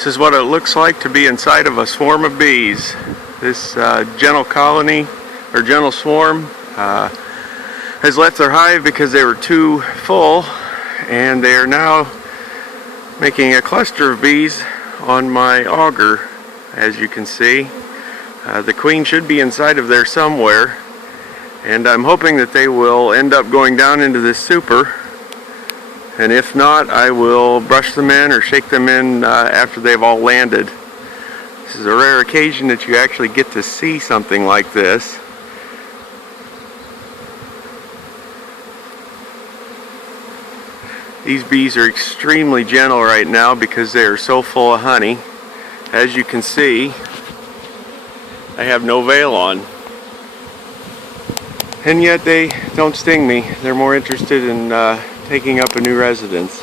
This is what it looks like to be inside of a swarm of bees. This gentle colony, or gentle swarm, has left their hive because they were too full, and they are now making a cluster of bees on my auger, as you can see. The queen should be inside of there somewhere, and I'm hoping that they will end up going down into this super. And if not, I will brush them in or shake them in after they've all landed. This is a rare occasion that you actually get to see something like this. These bees are extremely gentle right now because they are so full of honey. As you can see, I have no veil on. And yet they don't sting me. They're more interested in taking up a new residence.